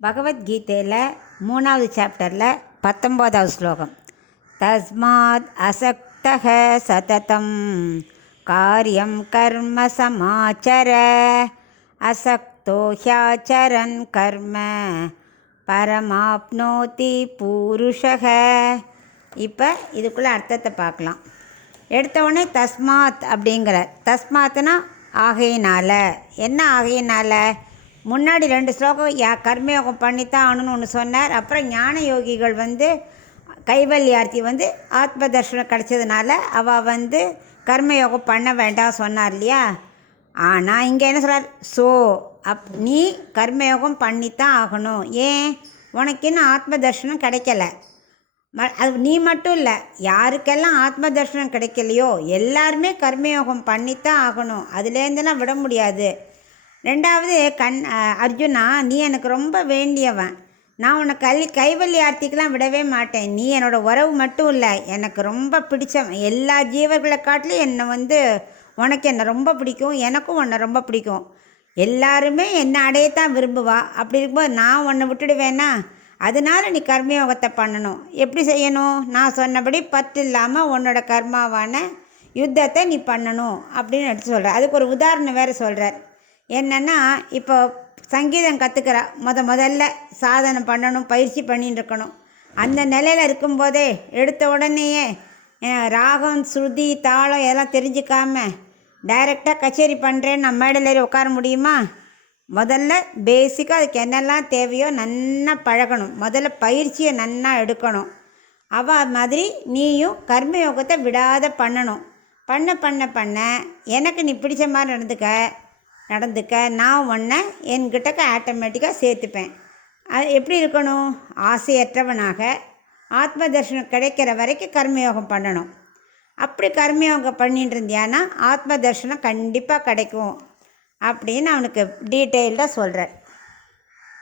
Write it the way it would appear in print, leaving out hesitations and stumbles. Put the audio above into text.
பகவத்கீதையில் 3வது சாப்டரில் 19வது ஸ்லோகம். தஸ்மாத் அசக்தஹ சததம் காரியம் கர்ம சமாச்சர அசக்தோ ஹ்யாச்சரன் கர்ம பரமாப்னோதி பூருஷக. இப்போ இதுக்குள்ளே அர்த்தத்தை பார்க்கலாம். எடுத்தவுடனே தஸ்மாத் அப்படிங்கிறார். தஸ்மாத்னா ஆகையினால. என்ன ஆகையினால? முன்னாடி 2 ஸ்லோகம் கர்மயோகம் பண்ணித்தான் ஆகணும்னு ஒன்று சொன்னார். அப்புறம் ஞான யோகிகள் கைவல்யார்த்தி ஆத்ம தர்ஷனம் கிடச்சதுனால அவள் கர்மயோகம் பண்ண வேண்டாம் சொன்னார் இல்லையா? ஆனால் இங்கே என்ன சொல்கிறார்? நீ கர்மயோகம் பண்ணித்தான் ஆகணும். ஏன்? உனக்கு இன்னும் ஆத்ம தர்ஷனம் கிடைக்கல. அது நீ மட்டும் இல்லை, யாருக்கெல்லாம் ஆத்ம தர்ஷனம் கிடைக்கலையோ எல்லாருமே கர்மயோகம் பண்ணித்தான் ஆகணும். அதுலேருந்துலாம் விட முடியாது. 2வது அர்ஜுனா, நீ எனக்கு ரொம்ப வேண்டியவன். நான் உன்னை கைவல்யார்த்திக்கெலாம் விடவே மாட்டேன். நீ என்னோடய உறவு மட்டும் இல்லை, எனக்கு ரொம்ப பிடிச்சவன். எல்லா ஜீவர்களை காட்டிலும் என்னை உனக்கு என்னை ரொம்ப பிடிக்கும், எனக்கும் உன்னை ரொம்ப பிடிக்கும். எல்லாருமே என்னை அடையத்தான் விரும்புவா. அப்படி இருக்கும்போது நான் உன்னை விட்டுடுவேனா? அதனால் நீ கர்மயோகத்தை பண்ணணும். எப்படி செய்யணும்? நான் சொன்னபடி பற்று இல்லாமல் உன்னோட கர்மாவான யுத்தத்தை நீ பண்ணணும் அப்படின்னு எடுத்து சொல்கிறார். அதுக்கு ஒரு உதாரணம் வேறு சொல்கிறார். என்னென்னா, இப்போ சங்கீதம் கற்றுக்கிறா, முதல்ல சாதனை பண்ணணும், பயிற்சி பண்ணின்னு இருக்கணும். அந்த நிலையில் இருக்கும்போதே எடுத்த உடனேயே ராகம் ஸ்ருதி தாளம் இதெல்லாம் தெரிஞ்சிக்காமல் டைரெக்டாக கச்சேரி பண்ணுறேன்னு நம்ம மேடையில் ஏறி உட்கார முடியுமா? முதல்ல பேசிக்காக அதுக்கு என்னெல்லாம் தேவையோ நன்னா பழகணும். முதல்ல பயிற்சியை நன்னா எடுக்கணும். அது மாதிரி நீயும் கர்மயோகத்தை விடாத பண்ணணும். பண்ண பண்ண பண்ண எனக்கு நீ பிடிச்ச மாதிரி நடந்துக்க நான் உன்னை என்கிட்டக்க ஆட்டோமேட்டிக்காக சேர்த்துப்பேன். அது எப்படி இருக்கணும்? ஆசையற்றவனாக ஆத்ம தர்ஷனம் கிடைக்கிற வரைக்கும் கர்மயோகம் பண்ணணும். அப்படி கர்மயோகம் பண்ணிட்டு இருந்தியானா ஆத்ம தர்ஷனம் கண்டிப்பாக கிடைக்கும் அப்படின்னு அவனுக்கு டீட்டெயில்டாக சொல்கிறார்.